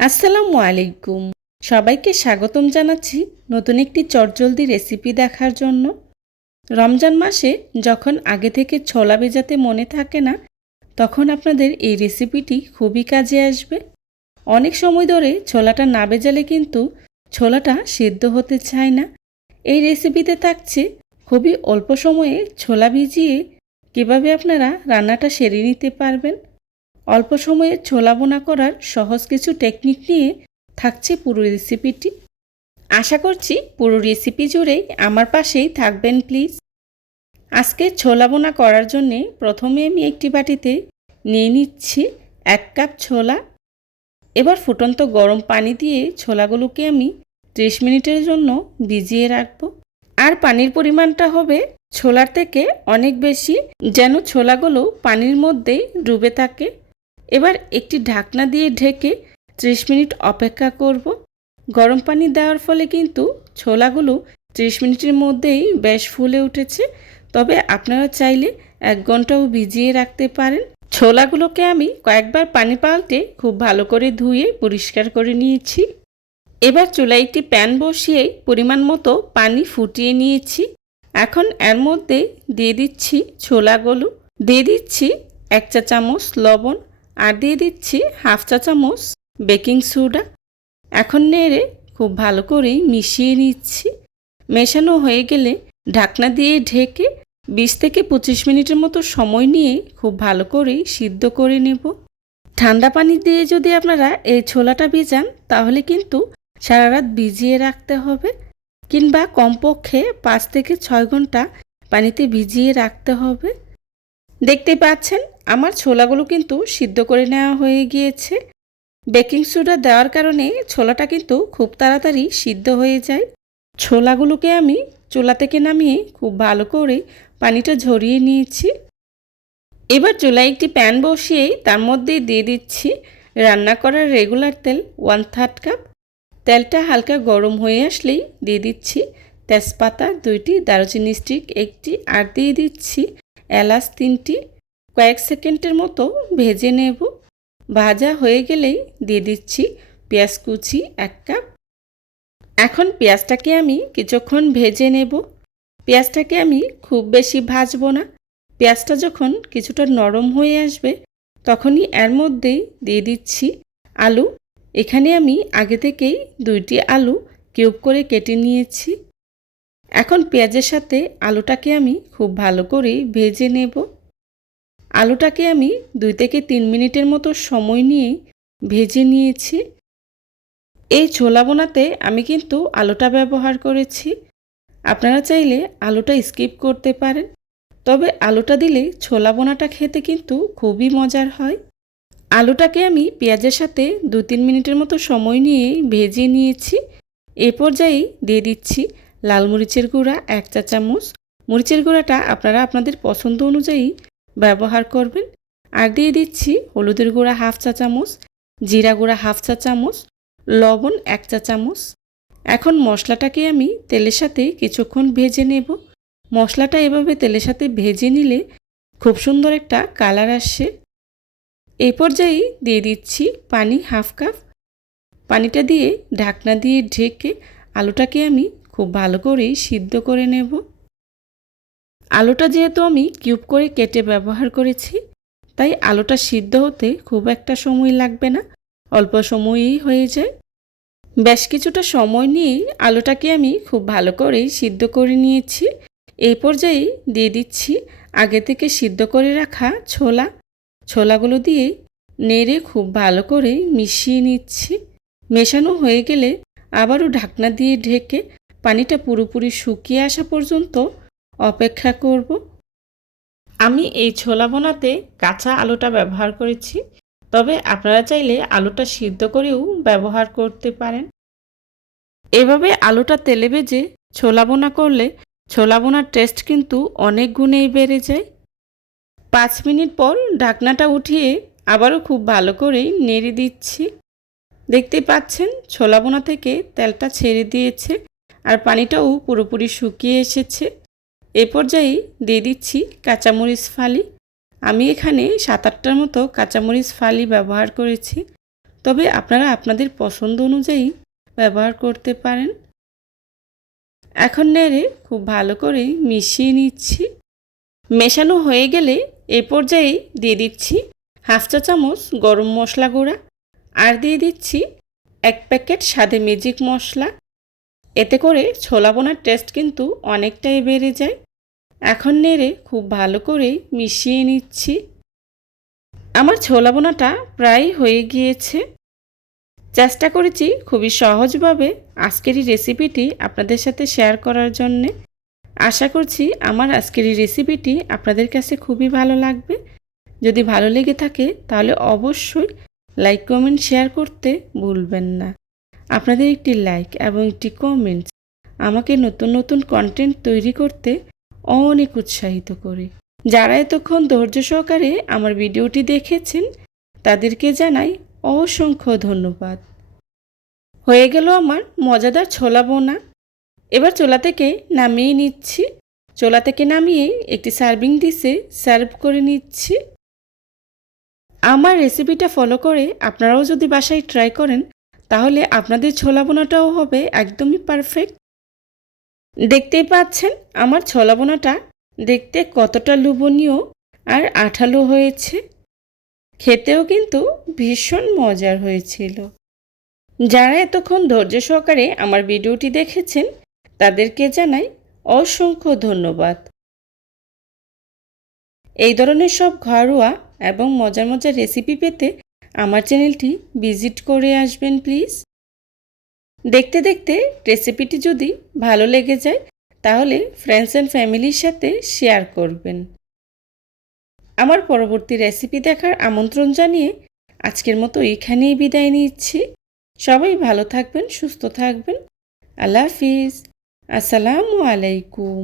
আসসালামু আলাইকুম। সবাইকে স্বাগতম জানাচ্ছি নতুন একটি চটজলদি রেসিপি দেখার জন্য। রমজান মাসে যখন আগে থেকে ছোলা ভেজাতে মনে থাকে না, তখন আপনাদের এই রেসিপিটি খুবই কাজে আসবে। অনেক সময় ধরে ছোলাটা না ভেজালে কিন্তু ছোলাটা সিদ্ধ হতে চায় না। এই রেসিপিতে থাকছে খুবই অল্প সময়ে ছোলা ভিজিয়ে কিভাবে আপনারা রান্নাটা সেরে নিতে পারবেন। অল্প সময়ে ছোলা বোনা করার সহজ কিছু টেকনিক নিয়ে থাকছে পুরো রেসিপিটি। আশা করছি পুরো রেসিপি জুড়েই আমার পাশেই থাকবেন প্লিজ। আজকে ছোলা বোনা করার জন্যে প্রথমে আমি একটি বাটিতে নিয়ে নিচ্ছি 1 কাপ ছোলা। এবার ফুটন্ত গরম পানি দিয়ে ছোলাগুলোকে আমি 30 মিনিটের জন্য ভিজিয়ে রাখব। আর পানির পরিমাণটা হবে ছোলার থেকে অনেক বেশি, যেন ছোলাগুলো পানির মধ্যেই ডুবে থাকে। এবার একটি ঢাকনা দিয়ে ঢেকে 30 মিনিট অপেক্ষা করব। গরম পানি দেওয়ার ফলে কিন্তু ছোলাগুলো 30 মিনিটের মধ্যেই বেশ ফুলে উঠেছে। তবে আপনারা চাইলে 1 ঘন্টাও ভিজিয়ে রাখতে পারেন। ছোলাগুলোকে আমি কয়েকবার পানি পাল্টে খুব ভালো করে ধুয়ে পরিষ্কার করে নিয়েছি। এবার চুলায় একটি প্যান বসিয়ে পরিমাণ মতো পানি ফুটিয়ে নিয়েছি। এখন এর মধ্যে দিয়ে দিচ্ছি ছোলাগুলো, দিয়ে দিচ্ছি 1 চা চামচ লবণ, আর দিয়ে দিচ্ছি 1/2 চা চামচ বেকিং সোডা। এখন নেড়ে খুব ভালো করে মিশিয়ে নিচ্ছি। মেশানো হয়ে গেলে ঢাকনা দিয়ে ঢেকে 20 থেকে 25 মিনিটের মতো সময় নিয়ে খুব ভালো করে সিদ্ধ করে নেব। ঠান্ডা পানি দিয়ে যদি আপনারা এই ছোলাটা ভিজান তাহলে কিন্তু সারা রাত ভিজিয়ে রাখতে হবে, কিংবা কমপক্ষে 5 থেকে 6 ঘন্টা পানিতে ভিজিয়ে রাখতে হবে। দেখতে পাচ্ছেন আমার ছোলাগুলো কিন্তু সিদ্ধ করে নেওয়া হয়ে গিয়েছে। বেকিং সোডা দেওয়ার কারণে ছোলাটা কিন্তু খুব তাড়াতাড়ি সিদ্ধ হয়ে যায়। ছোলাগুলোকে আমি চুলা থেকে নামিয়ে খুব ভালো করে পানিটা ঝরিয়ে নিয়েছি। এবার চুলায় একটি প্যান বসিয়ে তার মধ্যে দিয়ে দিচ্ছি রান্না করার রেগুলার তেল 1/3 কাপ। তেলটা হালকা গরম হয়ে আসলেই দিয়ে দিচ্ছি তেজপাতা 2টি, দারুচিনি স্টিক 1টি, আর দিয়ে দিচ্ছি এলাচ 3টি। কয়েক সেকেন্ডের মতো ভেজে নেব। ভাজা হয়ে গেলেই দিয়ে দিচ্ছি পেঁয়াজ কুচি 1 কাপ। এখন পেঁয়াজটাকে আমি কিছুক্ষণ ভেজে নেব। পেঁয়াজটাকে আমি খুব বেশি ভাজবো না। পেঁয়াজটা যখন কিছুটা নরম হয়ে আসবে তখনই এর মধ্যে দিয়ে দিচ্ছি আলু। এখানে আমি আগে থেকেই 2টি আলু কিউব করে কেটে নিয়েছি। এখন পেঁয়াজের সাথে আলুটাকে আমি খুব ভালো করে ভেজে নেব। আলুটাকে আমি 2 থেকে 3 মিনিটের মতো সময় নিয়ে ভেজে নিয়েছি। এই ছোলা বোনাতে আমি কিন্তু আলুটা ব্যবহার করেছি। আপনারা চাইলে আলুটা স্কিপ করতে পারেন, তবে আলুটা দিলে ছোলা বোনাটা খেতে কিন্তু খুবই মজার হয়। আলুটাকে আমি পেঁয়াজের সাথে 2-3 মিনিটের মতো সময় নিয়ে ভেজে নিয়েছি। এ পর্যায়ে দিয়ে দিচ্ছি লাল মরিচের গুঁড়া 1 চা চামচ। মরিচের গুঁড়াটা আপনারা আপনাদের পছন্দ অনুযায়ী ব্যবহার করবেন। আর দিয়ে দিচ্ছি হলুদের গুঁড়া 1/2 চা চামচ, জিরা গুঁড়া 1/2 চা চামচ, লবণ 1 চা চামচ। এখন মশলাটাকে আমি তেলের সাথে কিছুক্ষণ ভেজে নেব। মশলাটা এভাবে তেলের সাথে ভেজে নিলে খুব সুন্দর একটা কালার আসে। এই পর্যায়ে দিয়ে দিচ্ছি পানি 1/2 কাপ। পানিটা দিয়ে ঢাকনা দিয়ে ঢেকে আলুটাকে আমি খুব ভালো করে সিদ্ধ করে নেব। আলুটা যেহেতু আমি কিউব করে কেটে ব্যবহার করেছি, তাই আলুটা সিদ্ধ হতে খুব একটা সময় লাগবে না, অল্প সময়েই হয়ে যায়। বেশ কিছুটা সময় নিয়ে আলুটাকে আমি খুব ভালো করে সিদ্ধ করে নিয়েছি। এই পর্যায়ে দিয়ে দিচ্ছি আগে থেকে সিদ্ধ করে রাখা ছোলাগুলো দিয়ে নেড়ে খুব ভালো করে মিশিয়ে নিচ্ছি। মেশানো হয়ে গেলে আবারও ঢাকনা দিয়ে ঢেকে পানিটা পুরোপুরি শুকিয়ে আসা পর্যন্ত অপেক্ষা করব। আমি এই ছোলা বোনাতে কাঁচা আলুটা ব্যবহার করেছি, তবে আপনারা চাইলে আলুটা সিদ্ধ করেও ব্যবহার করতে পারেন। এভাবে আলুটা তেলে ভেজে ছোলা বোনা করলে ছোলা বোনার টেস্ট কিন্তু অনেক গুণেই বেড়ে যায়। 5 মিনিট পর ঢাকনাটা উঠিয়ে আবারও খুব ভালো করে নেড়ে দিচ্ছি। দেখতে পাচ্ছেন ছোলা বোনা থেকে তেলটা ছেড়ে দিয়েছে আর পানিটাও পুরোপুরি শুকিয়ে এসেছে। এ পর্যায়ে দিয়ে দিচ্ছি কাঁচামরিচ ফালি। আমি এখানে 7-8টার মতো কাঁচামরিচ ফালি ব্যবহার করেছি। তবে আপনারা আপনাদের পছন্দ অনুযায়ী ব্যবহার করতে পারেন। এখন নেড়ে খুব ভালো করে মিশিয়ে নিচ্ছি। মেশানো হয়ে গেলে এই পর্যায়ে দিয়ে দিচ্ছি হাফ চা চামচ গরম মশলা গুঁড়া আর দিয়ে দিচ্ছি 1 প্যাকেট স্বাদে ম্যাজিক মশলা। এতে করে ছোলা বোনার টেস্ট কিন্তু অনেকটাই বেড়ে যায়। এখন নেড়ে খুব ভালো করে মিশিয়ে নিচ্ছি। আমার ছোলা বোনাটা প্রায় হয়ে গিয়েছে। চেষ্টা করেছি খুবই সহজভাবে আজকের এই রেসিপিটি আপনাদের সাথে শেয়ার করার জন্যে। আশা করছি আমার আজকের এই রেসিপিটি আপনাদের কাছে খুবই ভালো লাগবে। যদি ভালো লেগে থাকে তাহলে অবশ্যই লাইক কমেন্ট শেয়ার করতে ভুলবেন না। আপনাদের একটি লাইক এবং একটি কমেন্টস আমাকে নতুন নতুন কন্টেন্ট তৈরি করতে অনেক উৎসাহিত করে। যারা এতক্ষণ ধৈর্য সহকারে আমার ভিডিওটি দেখেছেন তাদেরকে জানাই অসংখ্য ধন্যবাদ। হয়ে গেল আমার মজাদার ছোলা বোনা। এবার চুলা থেকে নামিয়ে নিচ্ছি। চুলা থেকে নামিয়ে একটি সার্ভিং ডিশে সার্ভ করে নিচ্ছি। আমার রেসিপিটা ফলো করে আপনারাও যদি বাসায় ট্রাই করেন তাহলে আপনাদের ছোলা বোনাটাও হবে একদমই পারফেক্ট। দেখতেই পাচ্ছেন আমার ছোলা বোনাটা দেখতে কতটা লোভনীয় আর আঠালো হয়েছে। খেতেও কিন্তু ভীষণ মজার হয়েছিল। যারা এতক্ষণ ধৈর্য সহকারে আমার ভিডিওটি দেখেছেন তাদেরকে জানাই অসংখ্য ধন্যবাদ। এই ধরনের সব ঘরোয়া এবং মজার মজার রেসিপি পেতে আমার চ্যানেলটি ভিজিট করে আসবেন প্লিজ। দেখতে দেখতে রেসিপিটি যদি ভালো লেগে যায় তাহলে ফ্রেন্ডস অ্যান্ড ফ্যামিলির সাথে শেয়ার করবেন। আমার পরবর্তী রেসিপি দেখার আমন্ত্রণ জানিয়ে আজকের মতো এখানেই বিদায় নিচ্ছি। সবাই ভালো থাকবেন, সুস্থ থাকবেন। আল্লাহ হাফিজ। আসসালামু আলাইকুম।